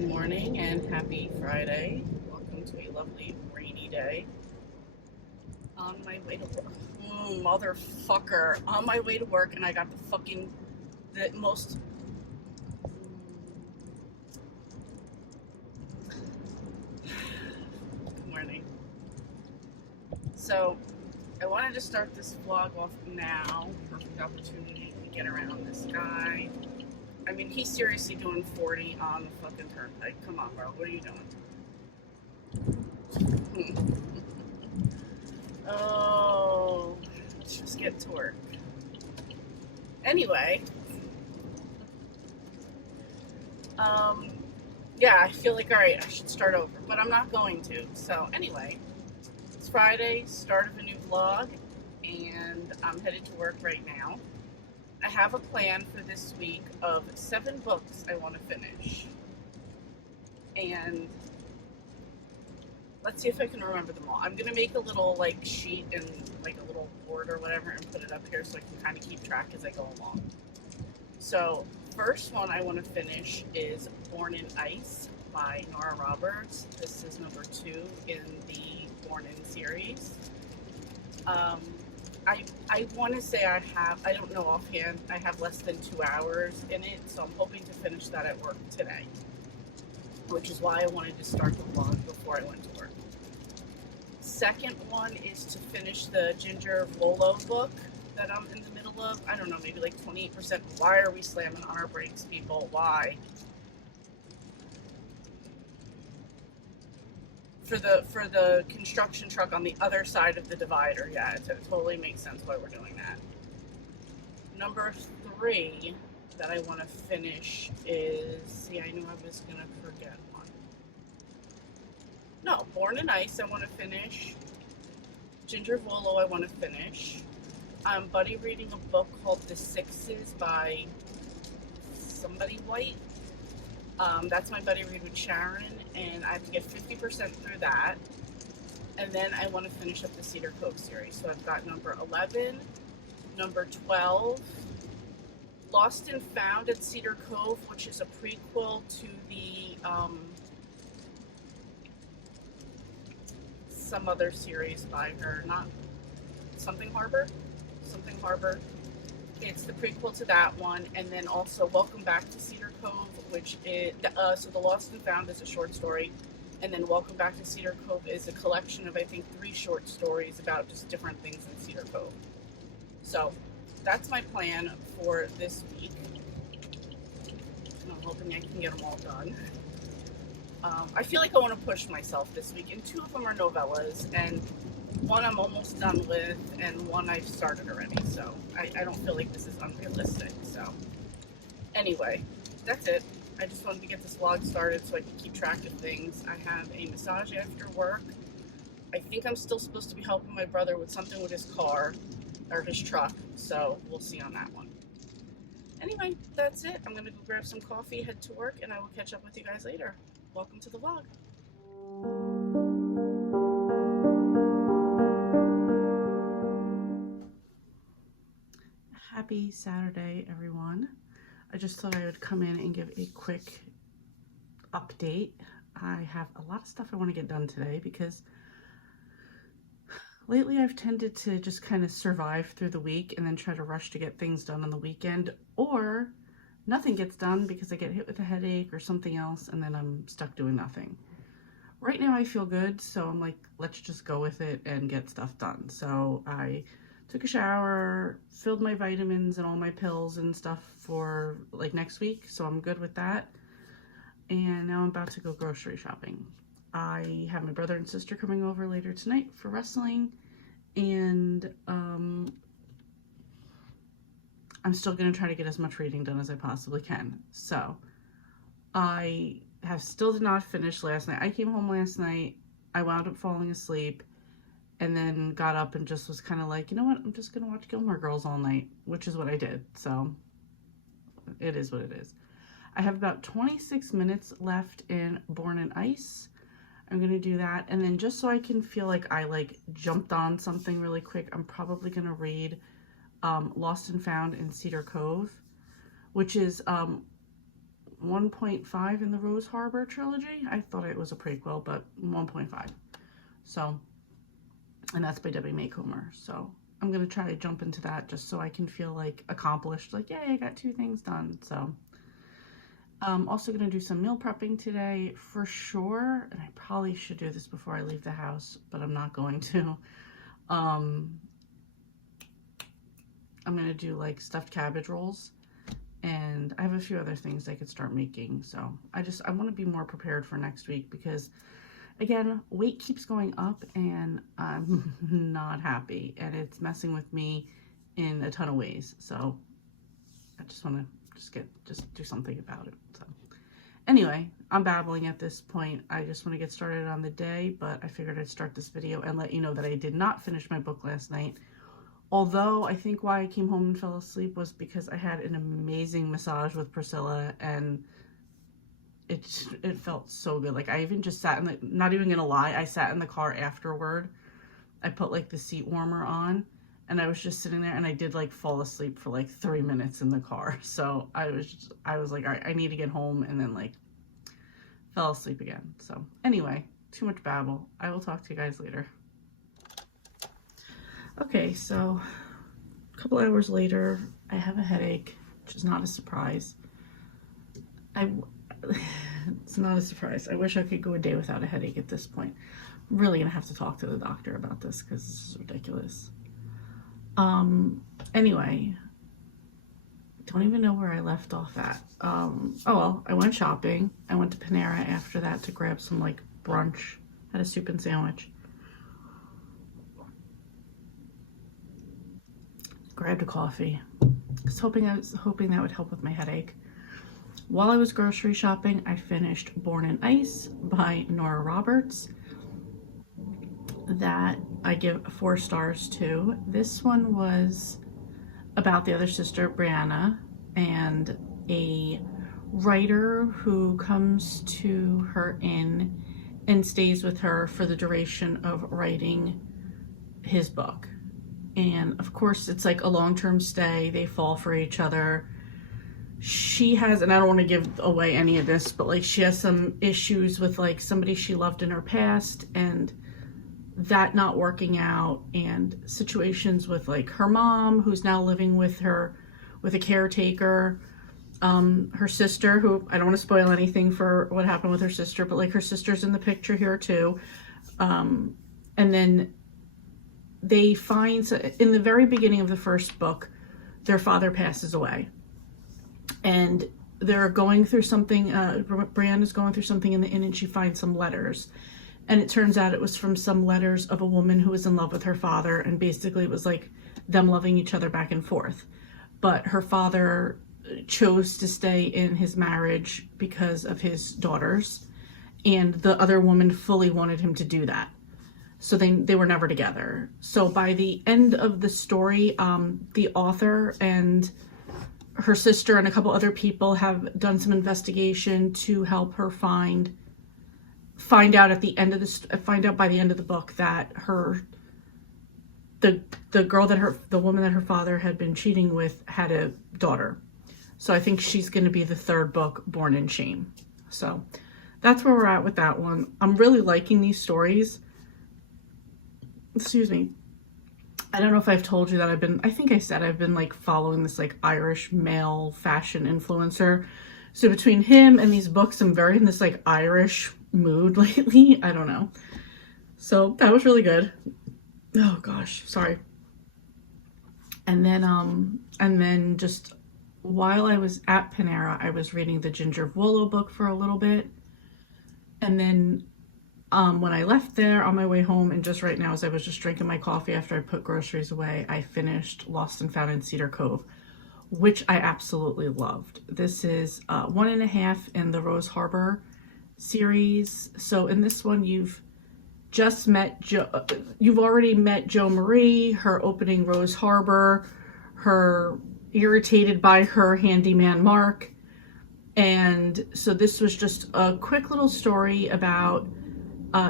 Good morning and happy Friday. Welcome to a lovely rainy day. On my way to work. Motherfucker. On my way to work, and I got the most. Good morning. So, I wanted to start this vlog off now. Perfect opportunity to get around this guy. I mean, he's seriously doing 40 on the fucking turnpike. Come on, bro. What are you doing? Oh, let's just get to work. Anyway, yeah, I feel like, all right, I should start over, but I'm not going to. So anyway, it's Friday, start of a new vlog, and I'm headed to work right now. I have a plan for this week of 7 books I want to finish. And let's see if I can remember them all. I'm going to make a little sheet and a little board or whatever and put it up here so I can kind of keep track as I go along. So first one I want to finish is Born in Ice by Nora Roberts. This is number 2 in the Born in series. I want to say I don't know offhand, I have less than 2 hours in it, so I'm hoping to finish that at work today, which is why I wanted to start the vlog before I went to work. Second one is to finish the Ginger Volo book that I'm in the middle of. I don't know, maybe 28%. Why are we slamming on our brakes, people? Why? For the construction truck on the other side of the divider. Yeah, it totally makes sense why we're doing that. Number 3 that I want to finish is, see, I knew I was going to forget one. No, Born in Ice I want to finish. Ginger Volo I want to finish. I'm buddy reading a book called The Sixes by somebody white. That's my buddy read with Sharon, and I have to get 50% through that. And then I want to finish up the Cedar Cove series. So I've got number 11, number 12, Lost and Found at Cedar Cove, which is a prequel to the some other series by her, not Something Harbor. It's the prequel to that one, and then also Welcome Back to Cedar Cove, which is so the Lost and Found is a short story, and then Welcome Back to Cedar Cove is a collection of, I think, 3 short stories about just different things in Cedar Cove. So that's my plan for this week. I'm hoping I can get them all done. I feel like I want to push myself this week, and 2 of them are novellas, and one I'm almost done with, and one I've started already, so I don't feel like this is unrealistic. So anyway, that's it. I just wanted to get this vlog started so I can keep track of things. I have a massage after work. I think I'm still supposed to be helping my brother with something with his car, or his truck, so we'll see on that one. Anyway, that's it. I'm going to go grab some coffee, head to work, and I will catch up with you guys later. Welcome to the vlog. Happy Saturday, everyone. I just thought I would come in and give a quick update. I have a lot of stuff I want to get done today because lately I've tended to just kind of survive through the week and then try to rush to get things done on the weekend, or nothing gets done because I get hit with a headache or something else, and then I'm stuck doing nothing. Right now I feel good, so I'm like, let's just go with it and get stuff done. So I took a shower, filled my vitamins and all my pills and stuff for next week, so I'm good with that. And now I'm about to go grocery shopping. I have my brother and sister coming over later tonight for wrestling, and I'm still going to try to get as much reading done as I possibly can. So I still did not finish last night. I came home last night, I wound up falling asleep, and then got up and just was kind of like, you know what, I'm just going to watch Gilmore Girls all night, which is what I did. So it is what it is. I have about 26 minutes left in Born in Ice. I'm going to do that. And then just so I can feel like I jumped on something really quick, I'm probably going to read Lost and Found in Cedar Cove, which is 1.5 in the Rose Harbor trilogy. I thought it was a prequel, but 1.5. So, and that's by Debbie Macomber. So I'm going to try to jump into that just so I can feel like accomplished, like, yay, I got 2 things done. So I'm also going to do some meal prepping today for sure. And I probably should do this before I leave the house, but I'm not going to. I'm going to do like stuffed cabbage rolls, and I have a few other things I could start making. So I want to be more prepared for next week because, again, weight keeps going up and I'm not happy, and it's messing with me in a ton of ways. So I just want to just do something about it. So anyway, I'm babbling at this point. I just want to get started on the day, but I figured I'd start this video and let you know that I did not finish my book last night. Although I think why I came home and fell asleep was because I had an amazing massage with Priscilla, and it felt so good. Like, I even just sat in the, not even gonna lie, I sat in the car afterward. I put like the seat warmer on, and I was just sitting there, and I did like fall asleep for like 3 minutes in the car. So I was like, all right, I need to get home, and then like fell asleep again. So anyway, too much babble. I will talk to you guys later. Okay, so a couple hours later, I have a headache, which is not a surprise. It's not a surprise. I wish I could go a day without a headache at this point. I'm really gonna have to talk to the doctor about this because this is ridiculous. Anyway, don't even know where I left off at. Oh well, I went shopping. I went to Panera after that to grab some like brunch. Had a soup and sandwich. Grabbed a coffee. I was hoping that would help with my headache. While I was grocery shopping, I finished Born in Ice by Nora Roberts. That I give 4 stars to. This one was about the other sister, Brianna, and a writer who comes to her inn and stays with her for the duration of writing his book. And of course, it's like a long-term stay. They fall for each other. She has, and I don't want to give away any of this, but like she has some issues with like somebody she loved in her past and that not working out, and situations with like her mom, who's now living with her, with a caretaker, her sister, who I don't want to spoil anything for what happened with her sister, but like her sister's in the picture here too. And then they find, in the very beginning of the first book, their father passes away. And they're going through something, Brianna's going through something in the inn, and she finds some letters. And it turns out it was from some letters of a woman who was in love with her father, and basically it was like them loving each other back and forth. But her father chose to stay in his marriage because of his daughters, and the other woman fully wanted him to do that. So they were never together. So by the end of the story, the author and her sister and a couple other people have done some investigation to help her find out by the end of the book that the woman that her father had been cheating with had a daughter. So I think she's going to be the 3rd book, Born in Shame. So that's where we're at with that one. I'm really liking these stories. Excuse me. I don't know if I've told you that I've been like following this like Irish male fashion influencer. So between him and these books, I'm very in this like Irish mood lately. I don't know. So that was really good. Oh gosh, sorry. And then just while I was at Panera, I was reading the Ginger Volo book for a little bit. And then when I left there on my way home, and just right now as I was just drinking my coffee after I put groceries away, I finished Lost and Found in Cedar Cove, which I absolutely loved. This is 1.5 in the Rose Harbor series. So in this one, you've already met Jo Marie, her opening Rose Harbor, her irritated by her handyman Mark. And so this was just a quick little story about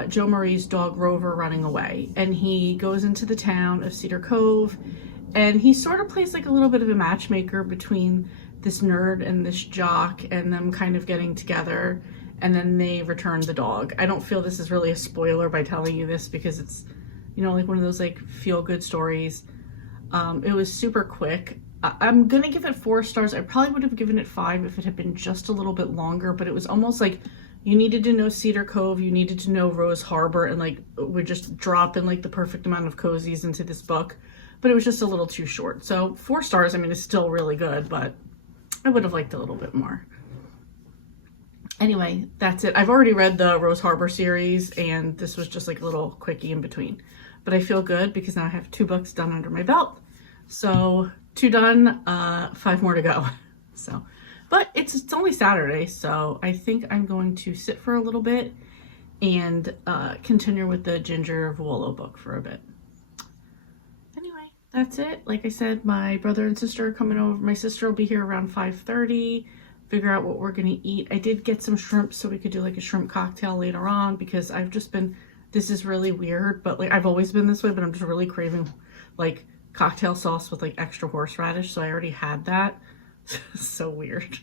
Jo Marie's dog Rover running away, and he goes into the town of Cedar Cove, and he sort of plays like a little bit of a matchmaker between this nerd and this jock and them kind of getting together, and then they return the dog. I don't feel this is really a spoiler by telling you this because it's, you know, like one of those like feel-good stories. It was super quick. I'm gonna give it 4 stars. I probably would have given it 5 if it had been just a little bit longer, but it was almost like you needed to know Cedar Cove, you needed to know Rose Harbor, and like we're just dropping like the perfect amount of cozies into this book, but it was just a little too short. So 4 stars, I mean, it's still really good, but I would have liked a little bit more. Anyway, that's it. I've already read the Rose Harbor series, and this was just like a little quickie in between. But I feel good because now I have 2 books done under my belt. So 2 done, 5 more to go. So, but it's only Saturday, so I think I'm going to sit for a little bit and continue with the Ginger Vuolo book for a bit. Anyway, that's it. Like I said, my brother and sister are coming over. My sister will be here around 5:30. Figure out what we're gonna eat. I did get some shrimp so we could do like a shrimp cocktail later on because I've just been, this is really weird, but like I've always been this way, but I'm just really craving like cocktail sauce with like extra horseradish. So I already had that. So weird.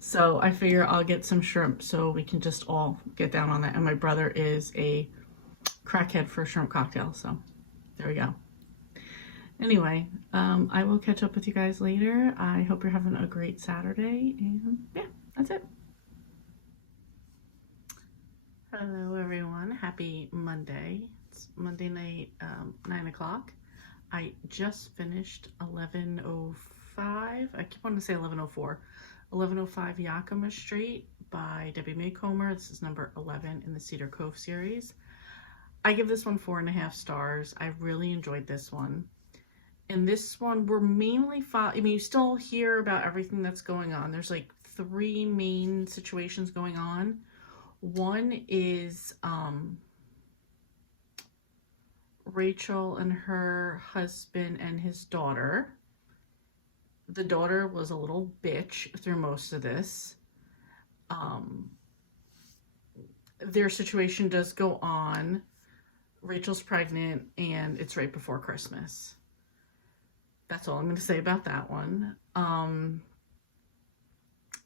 So I figure I'll get some shrimp so we can just all get down on that. And my brother is a crackhead for shrimp cocktail. So there we go. Anyway, I will catch up with you guys later. I hope you're having a great Saturday, and yeah, that's it. Hello everyone, happy Monday. It's Monday night, 9 o'clock. I just finished 1105, I keep wanting to say 1104, 1105 Yakima Street by Debbie Macomber. This is number 11 in the Cedar Cove series. I give this one 4.5 stars. I really enjoyed this one. And this one, we're mainly, I mean, you still hear about everything that's going on. There's like 3 main situations going on. One is Rachel and her husband and his daughter. The daughter was a little bitch through most of this. Their situation does go on. Rachel's pregnant and it's right before Christmas. That's all I'm going to say about that one.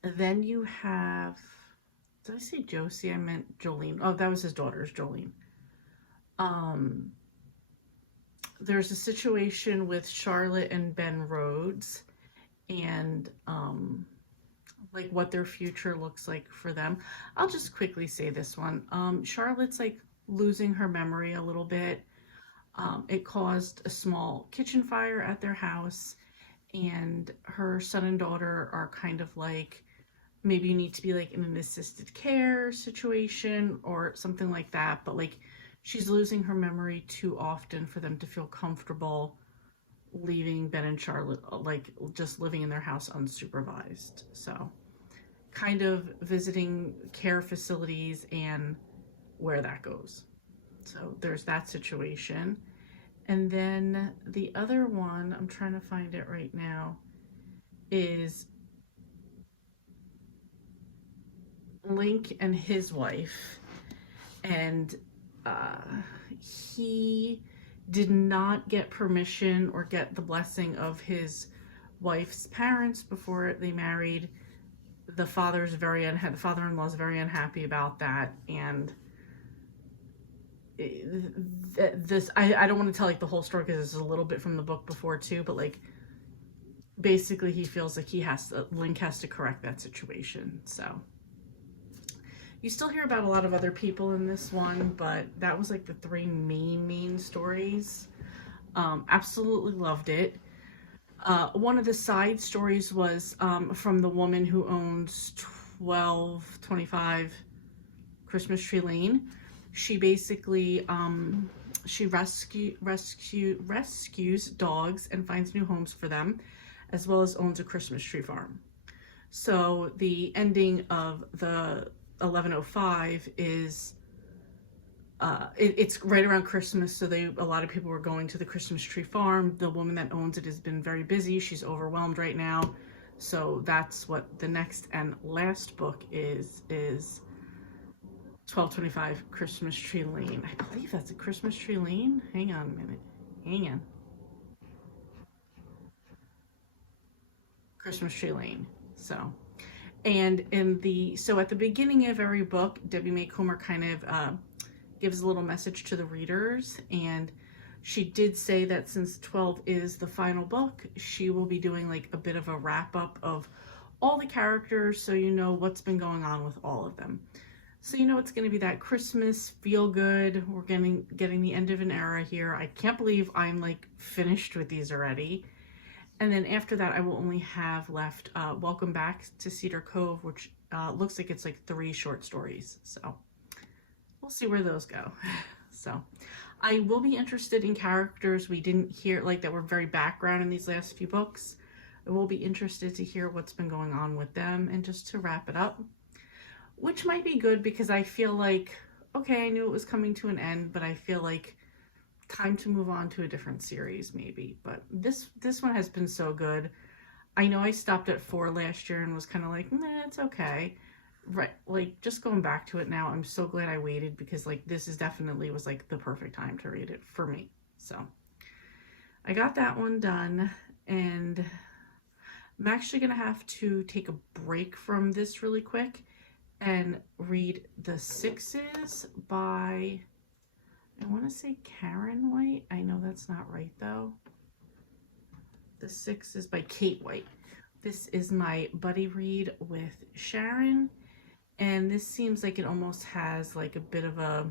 Then you have, did I say Josie? I meant Jolene. Oh, that was his daughter's Jolene. There's a situation with Charlotte and Ben Rhodes and like what their future looks like for them. I'll just quickly say this one. Charlotte's like losing her memory a little bit. It caused a small kitchen fire at their house, and her son and daughter are kind of like, maybe you need to be like in an assisted care situation or something like that, but like she's losing her memory too often for them to feel comfortable leaving Ben and Charlotte, like just living in their house unsupervised. So kind of visiting care facilities and where that goes. So there's that situation. And then the other one, I'm trying to find it right now, is Link and his wife. And he did not get permission or get the blessing of his wife's parents before they married. The father-in-law is very unhappy about that, and this, I don't want to tell like the whole story because this is a little bit from the book before too, but like basically he feels like Link has to correct that situation. So you still hear about a lot of other people in this one, but that was like the 3 main stories. Absolutely loved it. One of the side stories was from the woman who owns 1225 Christmas Tree Lane. She basically she rescues dogs and finds new homes for them, as well as owns a Christmas tree farm. So the ending of the 1105 is it's right around Christmas, so a lot of people were going to the Christmas tree farm. The woman that owns it has been very busy. She's overwhelmed right now. So that's what the next and last book is 1225 Christmas Tree Lane. I believe that's a Christmas Tree Lane. Hang on a minute. Hang on. Christmas Tree Lane. So, and so at the beginning of every book, Debbie MACOMBER kind of gives a little message to the readers, and she did say that since 12 is the final book, she will be doing like a bit of a wrap up of all the characters, so you know what's been going on with all of them. So you know it's going to be that Christmas feel good. We're getting the end of an era here. I can't believe I'm like finished with these already. And then after that, I will only have left Welcome Back to Cedar Cove, which looks like it's like 3 short stories. So we'll see where those go. So I will be interested in characters we didn't hear, like that were very background in these last few books. I will be interested to hear what's been going on with them, and just to wrap it up, which might be good because I feel like, okay, I knew it was coming to an end, but I feel like time to move on to a different series maybe. But this one has been so good. I know I stopped at 4 last year and was kind of like, nah, it's okay. Right, like just going back to it now, I'm so glad I waited, because like this is definitely was like the perfect time to read it for me. So I got that one done, and I'm actually gonna have to take a break from this really quick and read The Sixes by, I want to say Karen White. I know that's not right though. The Sixes by Kate White. This is my buddy read with Sharon, and this seems like it almost has like a bit of a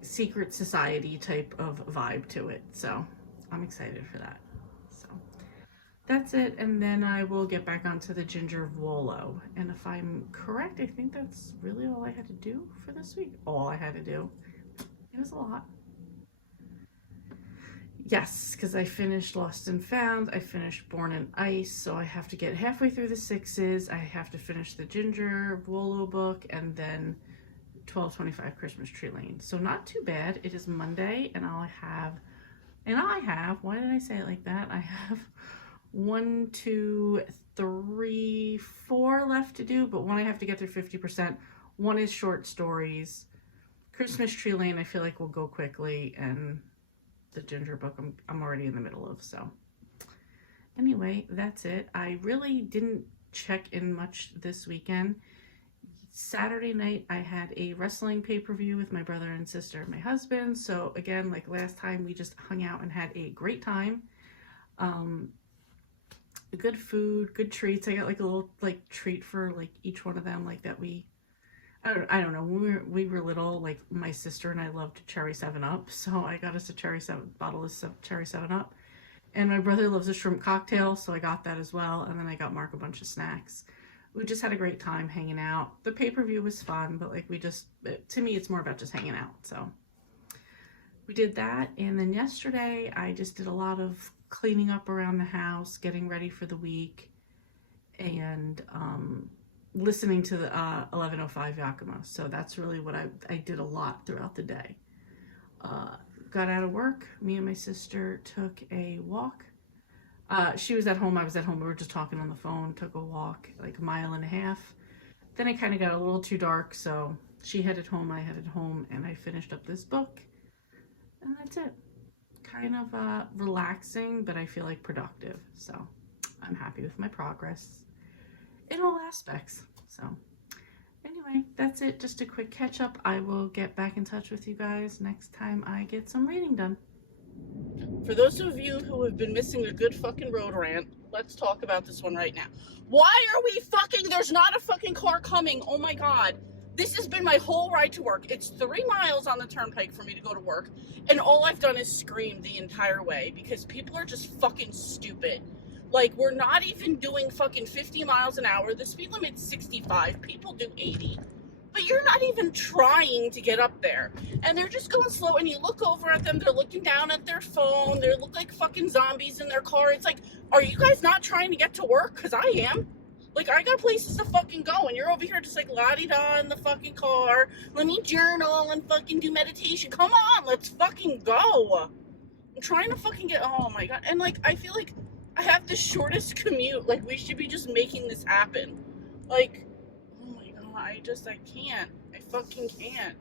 secret society type of vibe to it. So I'm excited for that. So that's it. And then I will get back onto the Ginger Volo. And if I'm correct, I think that's really all I had to do for this week. All I had to do. It was a lot. Yes, because I finished Lost and Found, I finished Born in Ice, so I have to get halfway through the Sixes, I have to finish the Ginger Volo book, and then 1225 Christmas Tree Lane. So not too bad. It is Monday, and I have, why did I say it like that? I have 1, 2, 3, 4 left to do, but one I have to get through 50%. One is short stories. Christmas Tree Lane I feel like will go quickly, and the Ginger book I'm already in the middle of. So anyway, that's it. I really didn't check in much this weekend. Saturday night I had a wrestling pay-per-view with my brother and sister and my husband. So again, like last time, we just hung out and had a great time. Good food, good treats. I got like a little like treat for like each one of them, like that I don't know. When we were little, like my sister and I loved cherry 7-Up, so I got us a bottle of cherry 7-Up. And my brother loves a shrimp cocktail, so I got that as well. And then I got Mark a bunch of snacks. We just had a great time hanging out. The pay-per-view was fun, but like to me, it's more about just hanging out. So we did that. And then yesterday, I just did a lot of cleaning up around the house, getting ready for the week, and listening to the 1105 Yakima. So that's really what I did a lot throughout the day. Got out of work. Me and my sister took a walk. She was at home. I was at home. We were just talking on the phone. Took a walk, like 1.5 miles. Then it kind of got a little too dark, so she headed home. I headed home, and I finished up this book. And that's it. Kind of relaxing, but I feel like productive. So I'm happy with my progress in all aspects. So anyway, that's it. Just a quick catch up. I will get back in touch with you guys next time I get some reading done. For those of you who have been missing a good fucking road rant, let's talk about this one right now. Why are we there's not a fucking car coming? Oh my God. This has been my whole ride to work. It's 3 miles on the turnpike for me to go to work, and all I've done is scream the entire way because people are just fucking stupid. Like, we're not even doing fucking 50 miles an hour. The speed limit's 65. People do 80. But you're not even trying to get up there. And they're just going slow, and you look over at them, they're looking down at their phone, they look like fucking zombies in their car. It's like, are you guys not trying to get to work? Because I am. Like, I got places to fucking go, and you're over here just like la-di-da in the fucking car. Let me journal and fucking do meditation. Come on, let's fucking go. I'm trying to fucking get, oh my God. And like, I feel like I have the shortest commute. Like, we should be just making this happen. Like, oh my God, I can't. I fucking can't.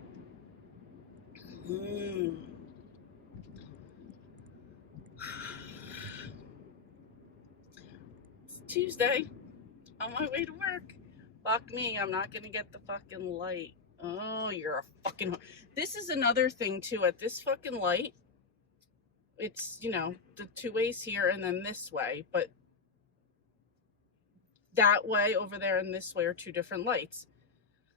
Tuesday. On my way to work. Fuck me, I'm not gonna get the fucking light. Oh, you're a fucking... This is another thing, too. At this fucking light, it's, you know, the two ways here and then this way. But that way over there and this way are two different lights.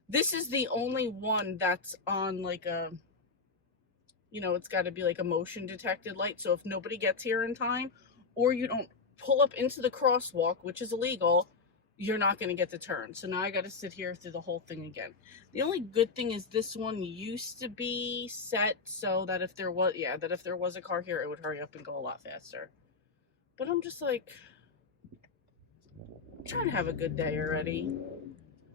This is the only one that's on, like, a... You know, it's got to be, like, a motion-detected light. So if nobody gets here in time, or you don't pull up into the crosswalk, which is illegal... You're not going to get the turn. So now I got to sit here through the whole thing again. The only good thing is this one used to be set so that if there was, a car here, it would hurry up and go a lot faster. But I'm just like, I'm trying to have a good day already.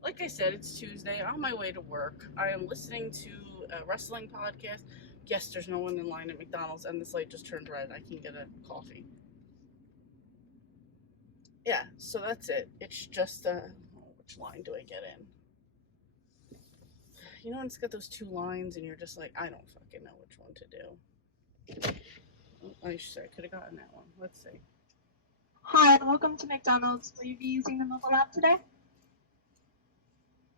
Like I said, it's Tuesday. On my way to work. I am listening to a wrestling podcast. Yes, there's no one in line at McDonald's, and this light just turned red. I can get a coffee. Yeah, so that's it. It's just, which line do I get in? You know when it's got those two lines and you're just like, I don't fucking know which one to do. Oh, I could have gotten that one. Let's see. Hi, welcome to McDonald's. Will you be using the mobile app today?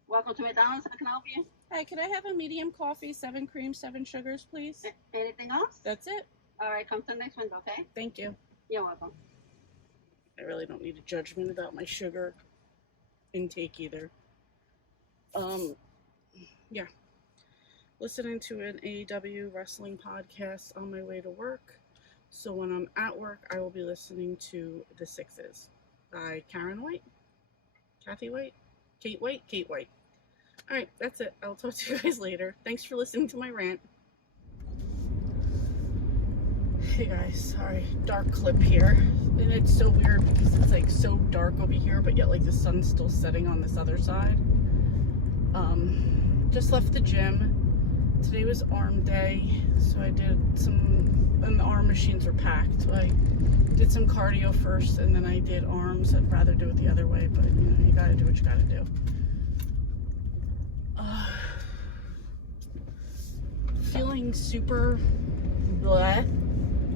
Welcome to McDonald's. How can I help you? Hey, can I have a medium coffee, 7 cream, 7 sugars, please? Anything else? That's it. All right, come to the next window, okay? Thank you. You're welcome. I really don't need a judgment about my sugar intake either. Yeah. Listening to an AEW wrestling podcast on my way to work. So when I'm at work, I will be listening to The Sixes by Karen White, Kathy White, Kate White, Kate White. All right, that's it. I'll talk to you guys later. Thanks for listening to my rant. Hey guys, sorry, dark clip here. And it's so weird because it's like so dark over here, but yet like the sun's still setting on this other side. Just left the gym. Today was arm day, so I did some, and the arm machines were packed. So I did some cardio first, and then I did arms. I'd rather do it the other way, but you know, you gotta do what you gotta do. Feeling super bleh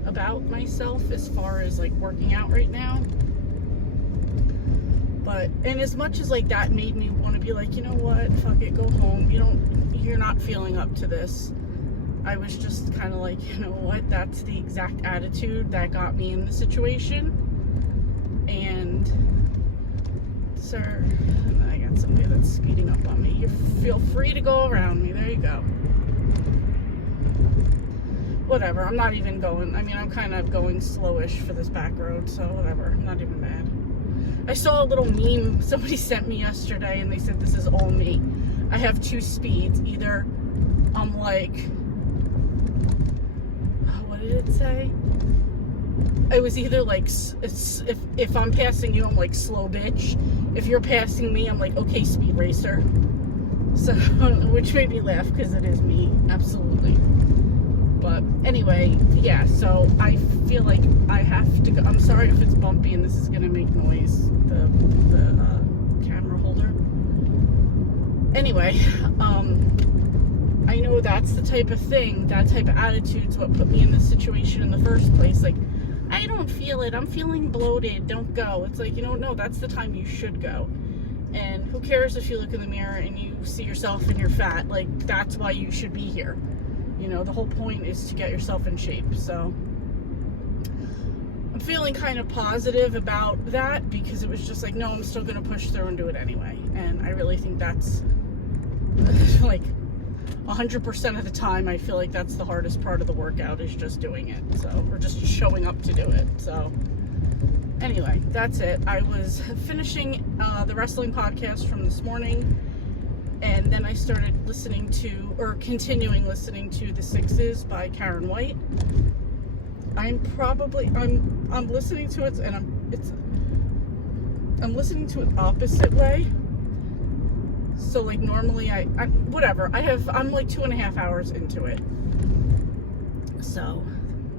about myself as far as like working out right now, but and as much as like that made me want to be like, you know what, fuck it, go home, you're not feeling up to this. I was just kind of like, you know what, that's the exact attitude that got me in the situation. And sir, I got somebody that's speeding up on me. You feel free to go around me. There you go. Whatever, I'm not even going, I mean, I'm kind of going slowish for this back road, so whatever, I'm not even mad. I saw a little meme somebody sent me yesterday, and they said this is all me. I have two speeds. Either I'm like, what did it say? It was either like, if I'm passing you, I'm like slow bitch. If you're passing me, I'm like, okay, speed racer. So, which made me laugh, because it is me, absolutely. But anyway, yeah, so I feel like I have to go. I'm sorry if it's bumpy and this is going to make noise, the camera holder. Anyway, I know that's the type of thing, that type of attitude's what put me in this situation in the first place. Like, I don't feel it. I'm feeling bloated. Don't go. It's like, you know, no, that's the time you should go. And who cares if you look in the mirror and you see yourself and you're fat? Like, that's why you should be here. You know, the whole point is to get yourself in shape. So I'm feeling kind of positive about that, because it was just like, no, I'm still going to push through and do it anyway. And I really think that's like 100% of the time, I feel like that's the hardest part of the workout, is just doing it. So, or just showing up to do it. So anyway, that's it. I was finishing the wrestling podcast from this morning. And then I started continuing listening to The Sixes by Karen White. I'm listening to it, and I'm listening to it opposite way. So like normally I'm like 2.5 hours into it. So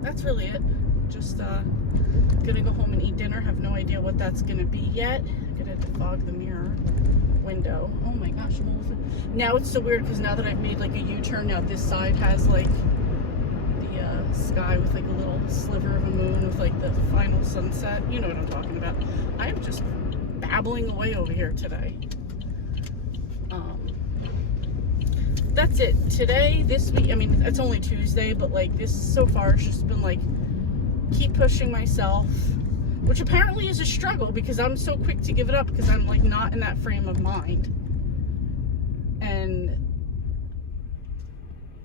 that's really it. Just gonna go home and eat dinner. Have no idea what that's gonna be yet. Gonna defog the mirror window. Oh my gosh, now it's so weird, because now that I've made like a U-turn, now this side has like the sky with like a little sliver of a moon with like the final sunset. You know what I'm talking about. I'm just babbling away over here today. That's it. Today, this week, I mean, it's only Tuesday, but like this so far has just been like, keep pushing myself, which apparently is a struggle because I'm so quick to give it up because I'm like not in that frame of mind. And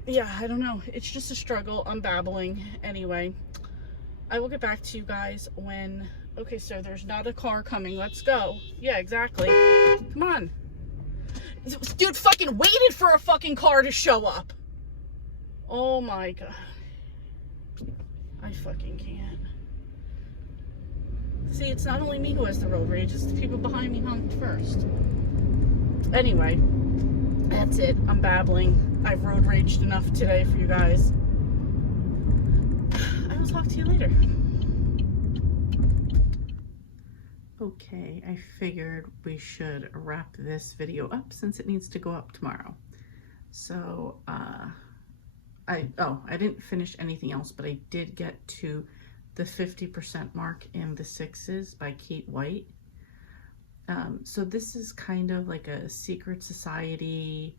yeah, I don't know. It's just a struggle. I'm babbling. Anyway, I will get back to you guys when... Okay, so there's not a car coming. Let's go. Yeah, exactly. Come on. This dude fucking waited for a fucking car to show up. Oh my god. I fucking can't. See, it's not only me who has the road rage, it's the people behind me honked first. Anyway, that's it. I'm babbling. I've road raged enough today for you guys. I will talk to you later. Okay, I figured we should wrap this video up since it needs to go up tomorrow. So, I didn't finish anything else, but I did get to the 50% mark in The Sixes by Kate White. So this is kind of like a secret society,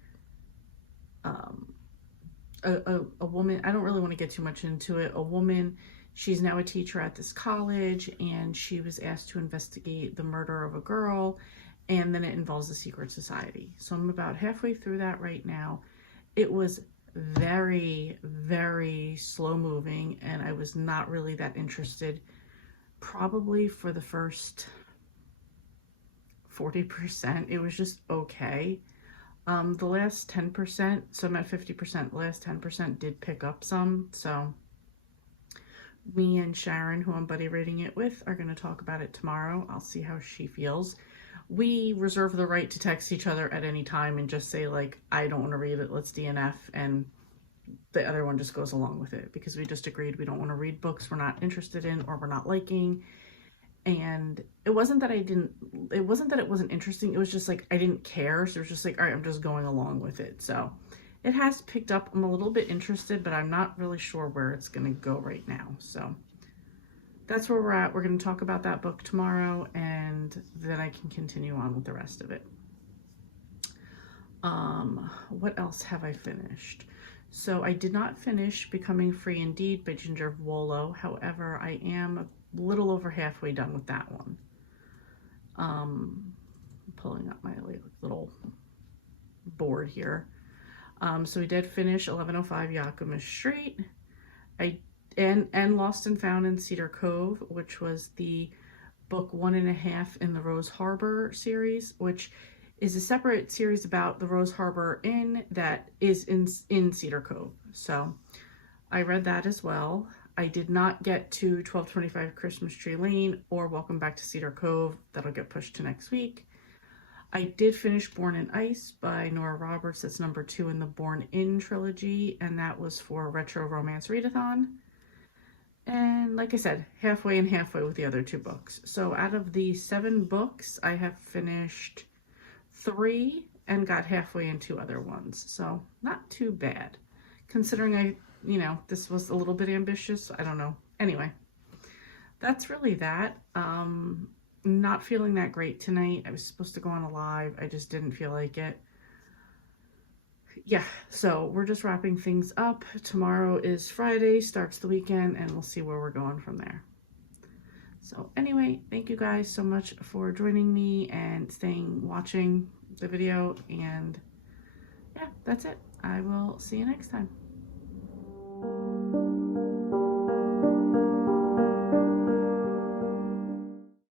a woman, I don't really want to get too much into it, a woman, she's now a teacher at this college, and she was asked to investigate the murder of a girl, and then it involves a secret society. So I'm about halfway through that right now. It was very, very slow moving, and I was not really that interested probably for the first 40%. It was just okay. The last 10%, so I'm at 50%, the last 10% did pick up some, so me and Sharon, who I'm buddy rating it with, are going to talk about it tomorrow. I'll see how she feels. We reserve the right to text each other at any time and just say, like, I don't want to read it, let's DNF, and the other one just goes along with it because we just agreed we don't want to read books we're not interested in or we're not liking. And it wasn't that it wasn't interesting, it was just like I didn't care, so it was just like, all right, I'm just going along with it. So it has picked up. I'm a little bit interested, but I'm not really sure where it's going to go right now. So that's where we're at. We're going to talk about that book tomorrow, and then I can continue on with the rest of it. What else have I finished? So I did not finish Becoming Free Indeed by Ginger Wolo. However, I am a little over halfway done with that one. Pulling up my little board here. So we did finish 1105 Yakima Street. And Lost and Found in Cedar Cove, which was the book 1.5 in the Rose Harbor series, which is a separate series about the Rose Harbor Inn that is in Cedar Cove. So I read that as well. I did not get to 1225 Christmas Tree Lane or Welcome Back to Cedar Cove. That'll get pushed to next week. I did finish Born in Ice by Nora Roberts. That's number 2 in the Born In trilogy, and that was for Retro Romance Readathon. And like I said, halfway and halfway with the other 2 books. So out of the 7 books, I have finished 3 and got halfway in 2 other ones. So not too bad, considering this was a little bit ambitious. I don't know. Anyway, that's really that. Not feeling that great tonight. I was supposed to go on a live. I just didn't feel like it. Yeah, so we're just wrapping things up. Tomorrow is Friday, starts the weekend, and we'll see where we're going from there. So anyway, thank you guys so much for joining me and watching the video, and yeah, that's it. I will see you next time.